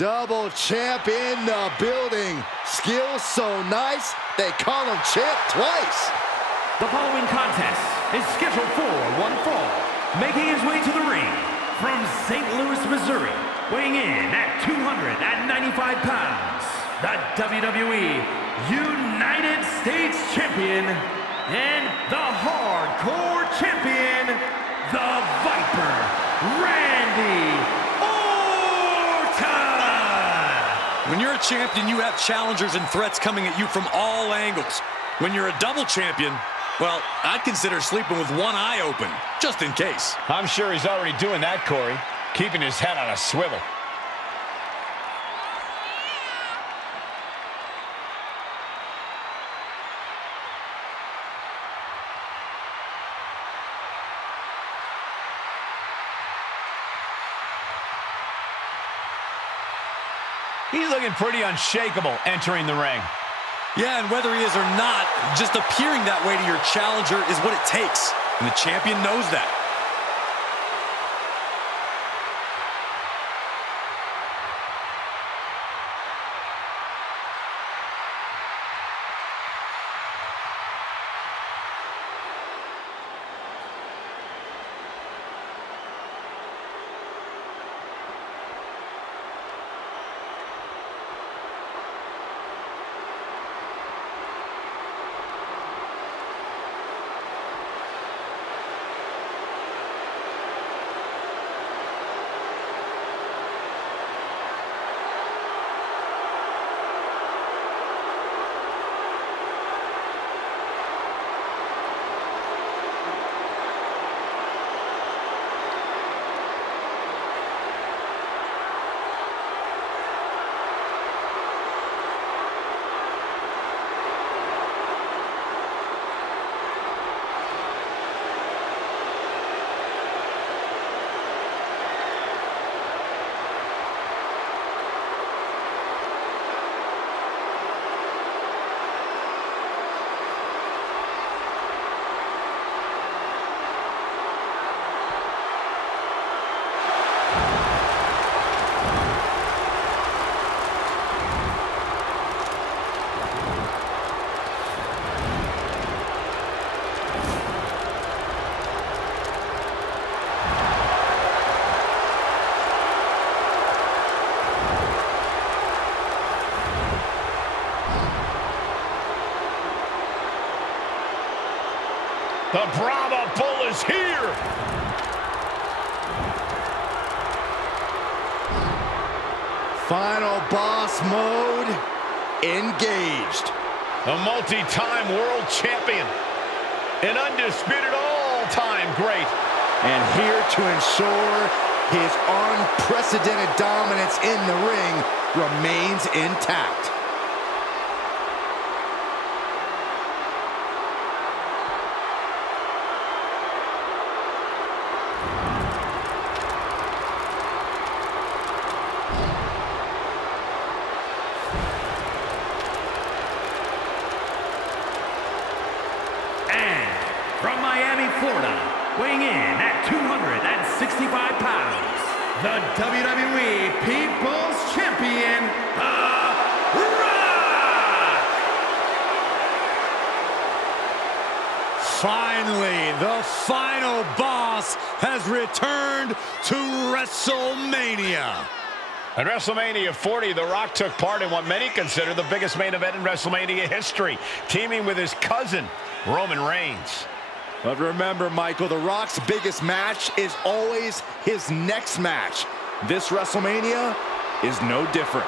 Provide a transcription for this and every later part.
Double champ in the building. Skills so nice, they call him champ twice. The following contest is scheduled for one fall. Making his way to the ring from St. Louis, Missouri, weighing in at 295 pounds, the WWE United States Champion and the Hardcore Champion, the Viper, Randy Orton! When you're a champion, you have challengers and threats coming at you from all angles. When you're a double champion, well, I'd consider sleeping with one eye open, just in case. I'm sure he's already doing that, Corey, keeping his head on a swivel. He's looking pretty unshakable entering the ring. Yeah, and whether he is or not, just appearing that way to your challenger is what it takes. And the champion knows that. The Brahma Bull is here! Final boss mode engaged. A multi-time world champion. An undisputed all-time great. And here to ensure his unprecedented dominance in the ring remains intact. From Miami, Florida, weighing in at 265 pounds, the WWE People's Champion, The Rock! Finally, the final boss has returned to WrestleMania. At WrestleMania 40, The Rock took part in what many consider the biggest main event in WrestleMania history, teaming with his cousin, Roman Reigns. But remember, Michael, The Rock's biggest match is always his next match. This WrestleMania is no different.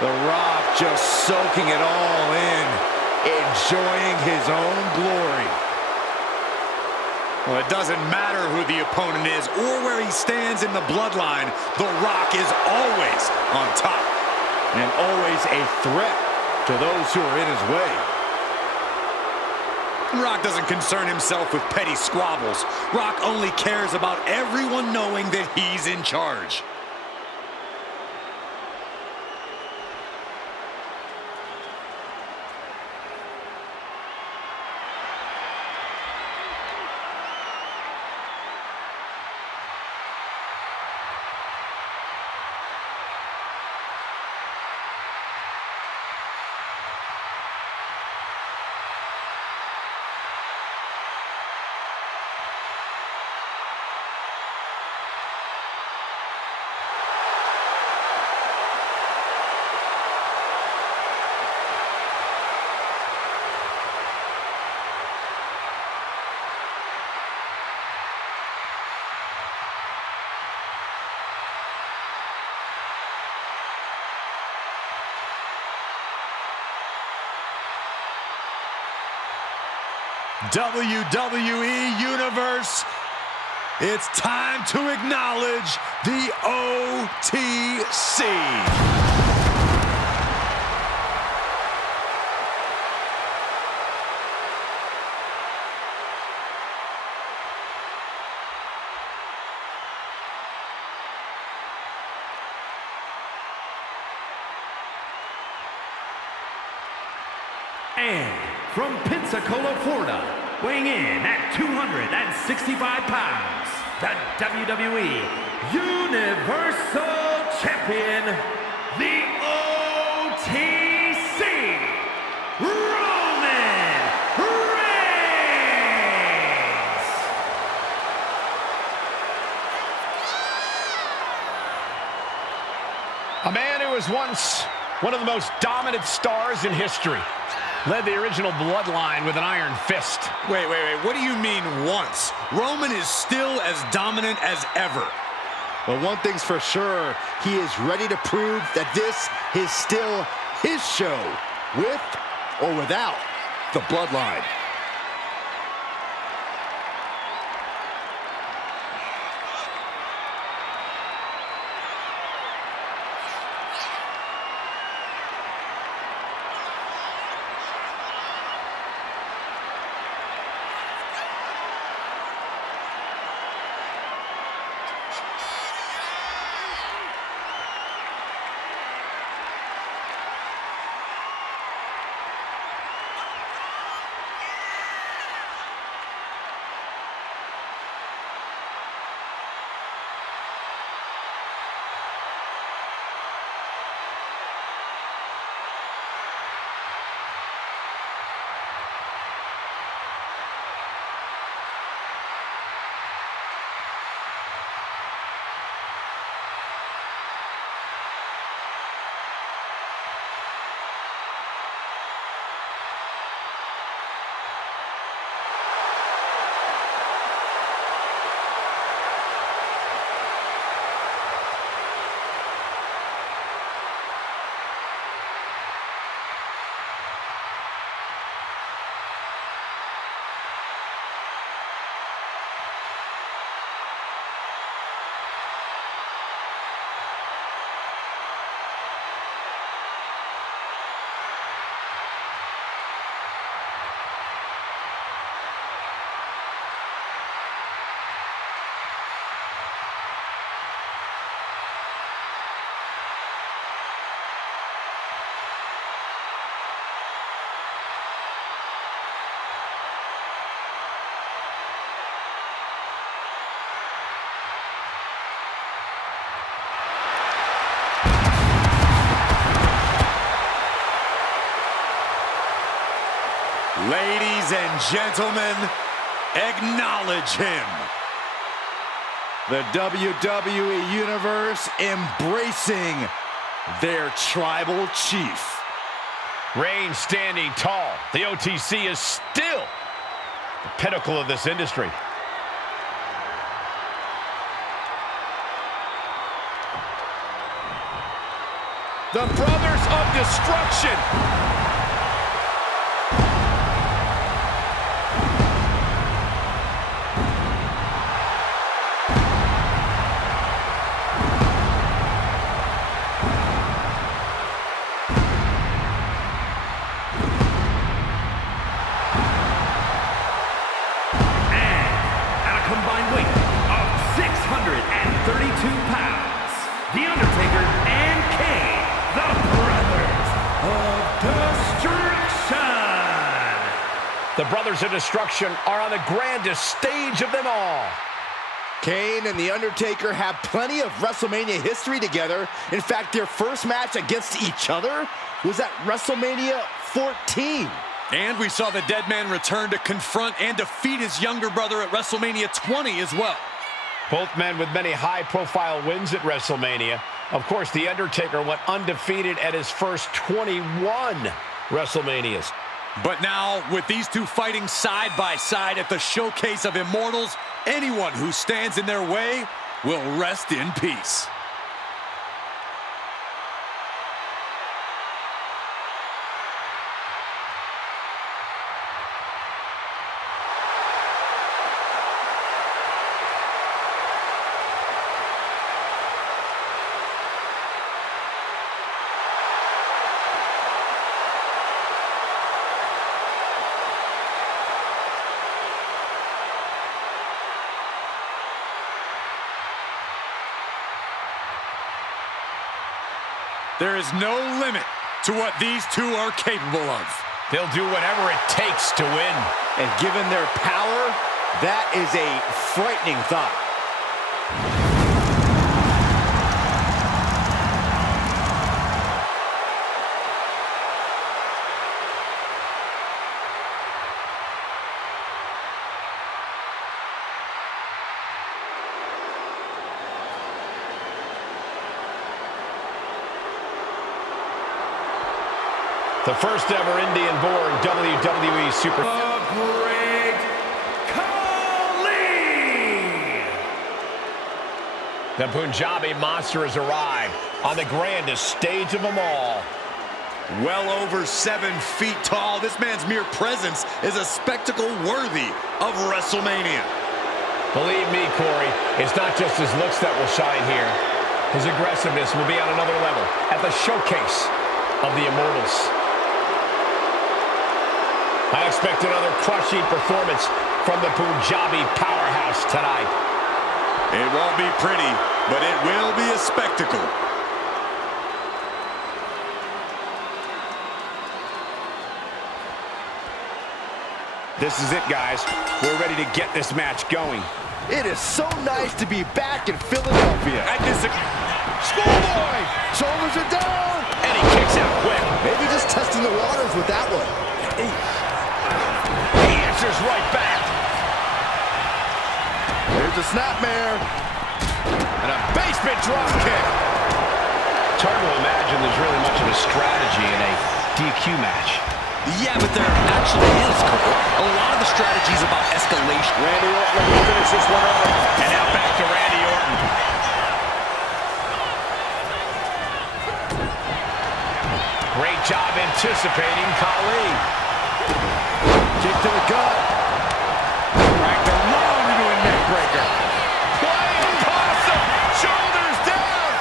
The Rock just soaking it all in, enjoying his own glory. Well, it doesn't matter who the opponent is or where he stands in the bloodline. The Rock is always on top. And always a threat to those who are in his way. Rock doesn't concern himself with petty squabbles. Rock only cares about everyone knowing that he's in charge. WWE Universe, it's time to acknowledge the OTC. And from Pensacola, Florida, weighing in at 265 pounds, the WWE Universal Champion, the OTC, Roman Reigns. A man who was once one of the most dominant stars in history. Led the original bloodline with an iron fist. Wait. What do you mean once? Roman is still as dominant as ever. But one thing's for sure, he is ready to prove that this is still his show, with or without the bloodline. Ladies and gentlemen, acknowledge him. The WWE Universe embracing their tribal chief. Reigns standing tall. The OTC is still the pinnacle of this industry. The brothers of destruction. Combined weight of 632 pounds, The Undertaker and Kane, the Brothers of Destruction. The Brothers of Destruction are on the grandest stage of them all. Kane and The Undertaker have plenty of WrestleMania history together. In fact, their first match against each other was at WrestleMania 14. And we saw the dead man return to confront and defeat his younger brother at WrestleMania 20 as well. Both men with many high-profile wins at WrestleMania. Of course, The Undertaker went undefeated at his first 21 WrestleManias. But now, with these two fighting side by side at the Showcase of Immortals, anyone who stands in their way will rest in peace. There is no limit to what these two are capable of. They'll do whatever it takes to win. And given their power, that is a frightening thought. The first ever Indian-born WWE Super... The Great Khali! The Punjabi Monster has arrived on the grandest stage of them all. Well over 7 feet tall, this man's mere presence is a spectacle worthy of WrestleMania. Believe me, Corey, it's not just his looks that will shine here. His aggressiveness will be on another level at the Showcase of the Immortals. I expect another crushing performance from the Punjabi powerhouse tonight. It won't be pretty, but it will be a spectacle. This is it, guys. We're ready to get this match going. It is so nice to be back in Philadelphia. I disagree. Schoolboy! Shoulders are down! And he kicks out quick. Maybe just testing the waters with that one. He answers right back. Here's a snapmare. And a basement drop kick. It's hard to imagine there's really much of a strategy in a DQ match. Yeah, but there actually is, Cole. A lot of the strategy is about escalation. Randy Orton looking to finish this one off. And now back to Randy Orton. Great job anticipating Khali. Kick to the gut. Cracked a long into a neck breaker. Flying possum. Shoulders down.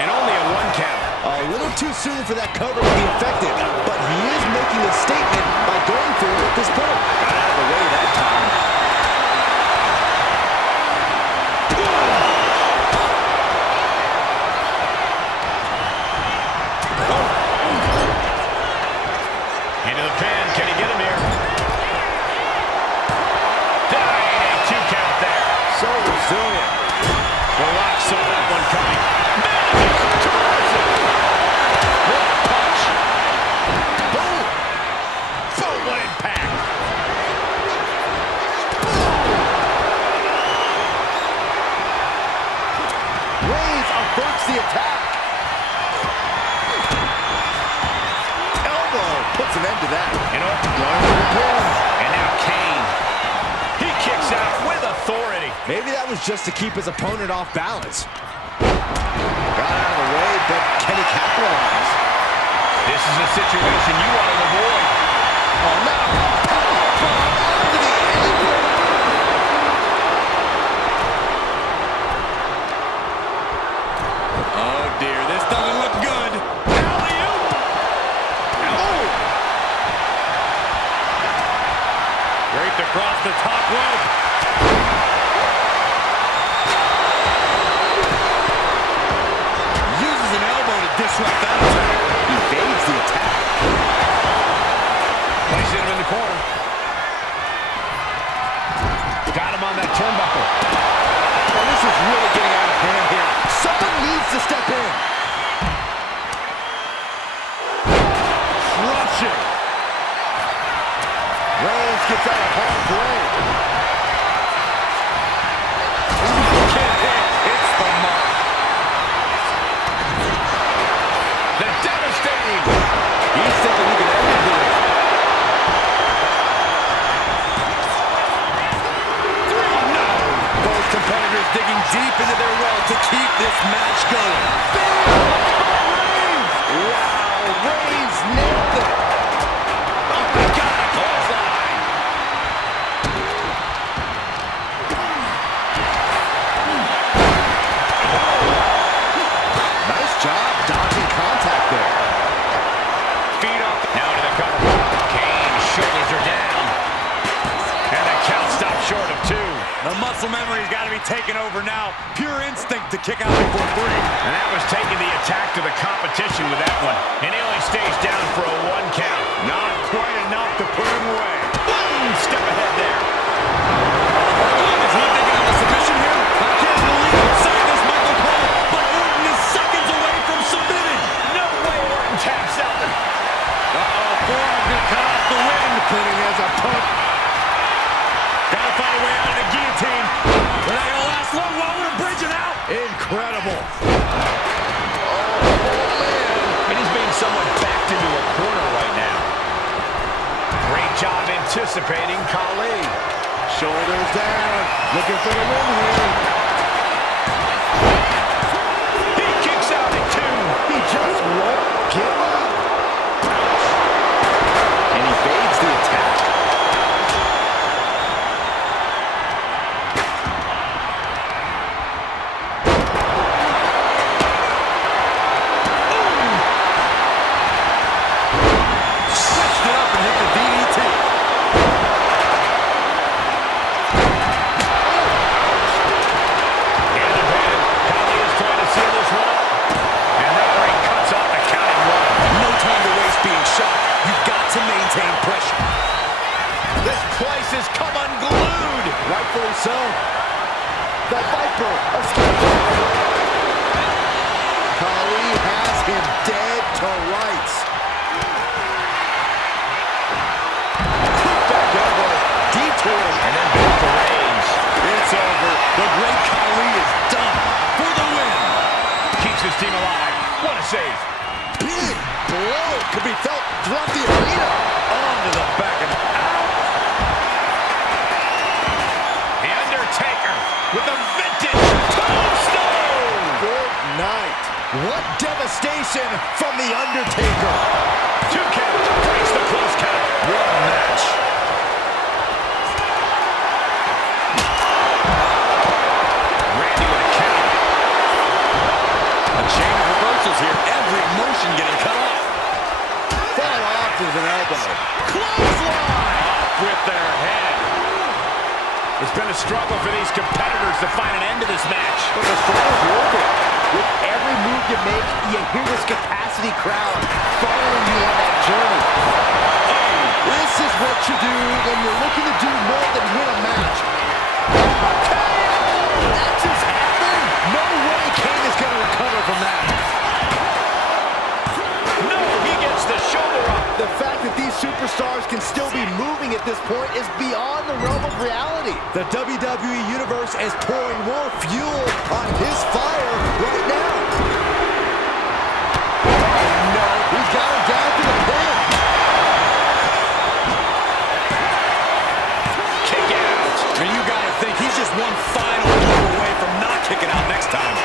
And only a 1 count. A little too soon for that cover to be effective, but he is making a statement by going for it at this point. Got out of the way that time. Into the pin. Can he get him here? Dying a 2 count there. So resilient. The Rock saw that one coming. Magic torsion. What a punch. Boom. Boom, what impact. Reigns averts the attack. Elbow puts an end to that. And Orton Going for the pin. And now Kane. He kicks out with authority. Maybe that was just to keep his opponent off balance. Got out of the way, but can he capitalize? This is a situation you want to avoid. Oh, no. Onto the apron. Oh, dear. This doesn't look good. Alley-oop. Oh. Draped across the top rope. Uses an elbow to disrupt that attack. Evades the attack. Placing him in the corner. Got him on that turnbuckle. Oh, this is really getting out of hand here. Someone needs to step in. Crushing. Reigns gets out of harm's way. Can't hit. It's the mark. The devastating. He's thinking he can end it here. Both competitors digging deep into their well to keep this match going. Wow, Reigns nailed it. Oh, my God. Clothesline. Nice job dodging contact there. Feet up. Now into the cover. Kane shoulders are down. And the count stops short of 2. The muscle memory's got to be taken over now. Pure instinct to kick out before 3. And that was taking the attack to the competition with that one. And he only stays down for a 1 count. Not quite enough to put him away. Boom! Step ahead there. Is he thinking of a submission here? I can't believe I'm saying this, Michael Cole, but Orton is seconds away from submitting. No way Orton taps out. Uh-oh, forearm gonna cut off the wind. Pinning as a pump. Gotta find a way out of the guillotine. We're not gonna last long while we're bridging out. Incredible. And he's being somewhat backed into a corner right now. Great job anticipating Kali. Shoulders down. Looking for the win here. He kicks out at 2. He just won't give up. And he evades the attack. Switched it up and hit the DDT. Hand in hand, Kali is trying to seal this one up. And referee cuts off the counting 1. No time to waste being shot. You've got to maintain pressure. This place has come unglued. Rightfully so. The Viper escapes. Kali has him dead to rights. Quick back elbow. Detour. And then back to Reigns. It's over. The great Kali is done for the win. Keeps his team alive. What a save. Big blow could be felt throughout the arena. Onto the back and out. The Undertaker with a vintage tombstone. Good night. What devastation from the Undertaker. 2 count. Breaks the close count. What a match. Randy with a count. A chain of reversals here. Every motion getting cut off. Far off with an elbow. Clothesline. Off with their head. It's been a struggle for these competitors to find an end to this match. But the struggle's worth it. With every move you make, you hear this capacity crowd following you on that journey. This is what you do when you're looking to do more than win a match. That just happened. No way Kane is going to recover from that. No, he gets the shoulder up. The fact that these superstars can still be moving at this point is beyond the realm of reality. The WWE Universe is pouring more fuel on his fire right now. Oh no, he's got him down to the pin. Kick out. And you got to think he's just one final move away from not kicking out next time.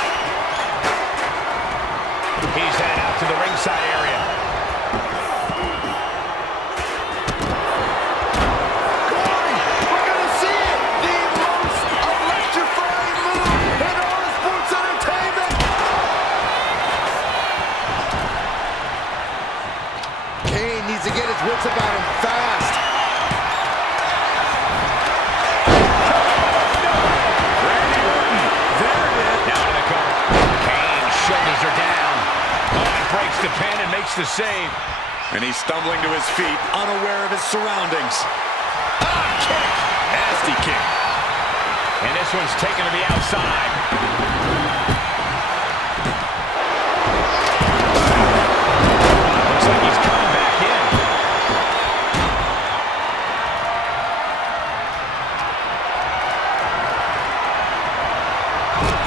He's headed out to the ringside area. Kane needs to get his wits about him fast. Randy Orton. There it is. Now to the cover. Kane shoulders her down. Oh, and breaks the pin and makes the save. And he's stumbling to his feet, unaware of his surroundings. Ah, kick. Nasty kick. And this one's taken to the outside. Looks like he's coming back in.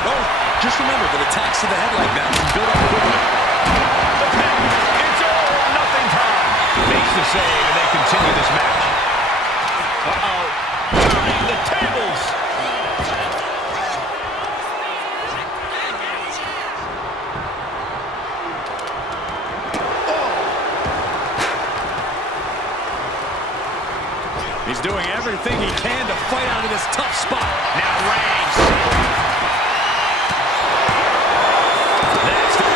Oh, just remember that attacks to the head like that can build up quickly. The pin. It's all or nothing time. Makes the save, and they continue this match. Uh-oh. Turning the tables. He's doing everything he can to fight out of this tough spot. Now Reigns. That's the...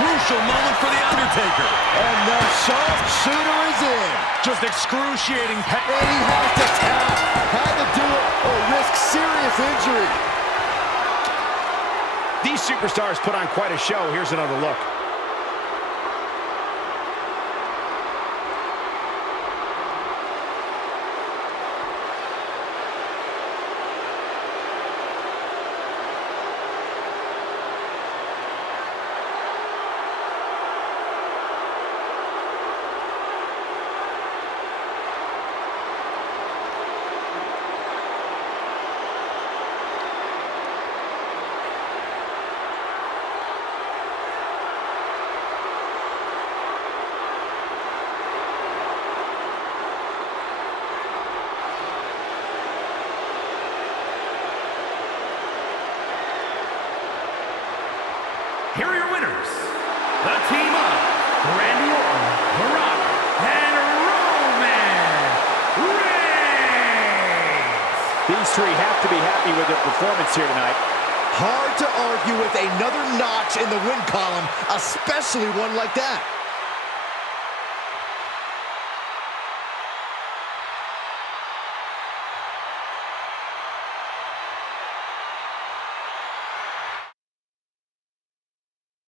Crucial moment for The Undertaker. And the sharpshooter is in. Just excruciating pain. And he has to tap. Had to do it or risk serious injury. These superstars put on quite a show. Here's another look. Here are your winners, the team of Randy Orton, The Rock, and Roman Reigns. These three have to be happy with their performance here tonight. Hard to argue with another notch in the win column, especially one like that.